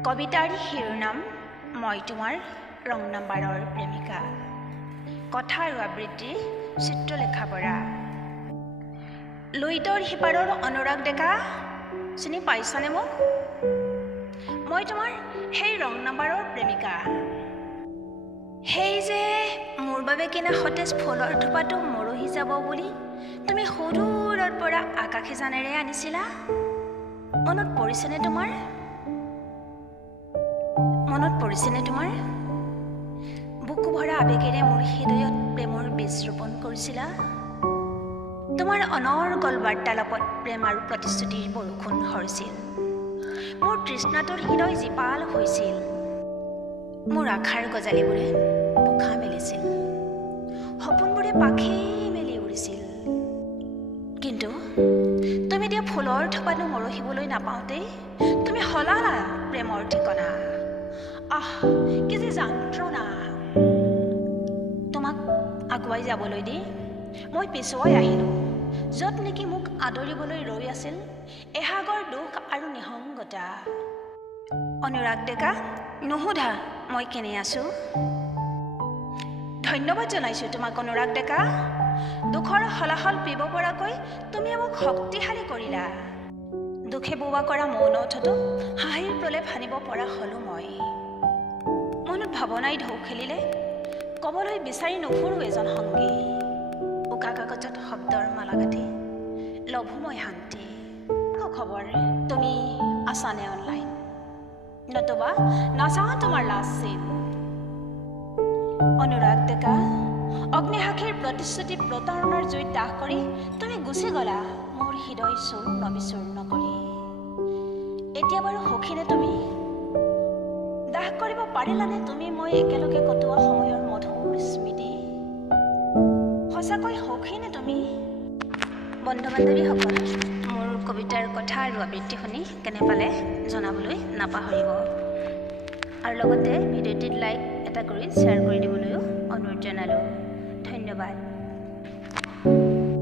কবিতাৰ শিৰোনাম মই তোমাৰ ৰং নাম্বাৰৰ প্ৰেমিকা। কথা আৰু আবৃত্তি চিত্ৰলেখা বৰা। লুইতৰ সিপাৰৰ অনুৰাগ ডেকা, চিনি পাইছানে মোক? মই তোমাৰ সেই ৰং নাম্বাৰৰ প্ৰেমিকা। সেই যে মোৰ বাবে কিনা সতেজ ফুলৰ থোপাটো মৰহি যাব বুলি তুমি সুদূৰৰ পৰা আকাশী জানেৰে আনিছিলা, মনত পৰিছেনে তোমাৰ? মনত পৰিছেনে তোমাৰ? বুকু ভৰা আবেগেৰে মোৰ হৃদয়ত প্ৰেমৰ বীজ ৰোপণ কৰিছিলা। তোমাৰ অনৰ্গল বাৰ্তালাপত প্ৰেম আৰু প্ৰতিশ্ৰুতিৰ বৰষুণ সৰিছিল। মোৰ তৃষ্ণাটোৰ হৃদয় জীপাল হৈছিল। মোৰ আশাৰ গজালিবোৰে পোখা মেলিছিল। সপোনবোৰে পাখি মেলি উৰিছিল। কিন্তু তুমি দিয়া ফুলৰ থোপাটো মৰহিবলৈ নাপাওঁতেই তুমি সলালা প্ৰেমৰ ঠিকনা। আহ, কি যে যন্ত্ৰণা! তোমাক আগুৱাই যাবলৈ দি মই পিছুৱাই আহিলোঁ, য'ত নেকি মোক আদৰিবলৈ ৰৈ আছিল এসাগৰ দুখ আৰু নিসংগতা। অনুৰাগ ডেকা, নুসুধা মই কেনে আছোঁ। ধন্যবাদ জনাইছোঁ তোমাক অনুৰাগ ডেকা। দুখৰ হলাহল পিব পৰাকৈ তুমি মোক শক্তিশালী কৰিলা। দুখে বোৱা কৰা মৌন ওঠতো হাঁহিৰ প্ৰলেপ সানিব পৰা হ'লোঁ মই। মনত ভাৱনাই ঢৌ খেলিলে ক'বলৈ বিচাৰি নুফুৰো এজন সংগী। উকা কাগজত শব্দৰ মালা গাঁঠি লভো মই শান্তি। খবৰ তুমি আছানে অনলাইন? নতুবা নাচাওঁ তোমাৰ লাষ্ট চিন। অনুৰাগ ডেকা, অগ্নিসাক্ষীৰ প্ৰতিশ্ৰুতি প্ৰতাৰণাৰ জুইত দাহ কৰি তুমি গুচি গলা মোৰ হৃদয় চূৰ্ণ বিচূৰ্ণ কৰি। এতিয়া বাৰু সুখীনে তুমি? দাহ কৰিব পাৰিলানে তুমি মই একেলগে কটোৱা সময়ৰ মধুৰ স্মৃতি? সঁচাকৈ সুখীনে তুমি? বন্ধু বান্ধৱীসকল, মোৰ কবিতাৰ কথা আৰু আবৃত্তি শুনি কেনে পালে জনাবলৈ নাপাহৰিব। আৰু লগতে ভিডিঅ'টিত লাইক এটা কৰি শ্বেয়াৰ কৰি দিবলৈও অনুৰোধ জনালোঁ। ধন্যবাদ।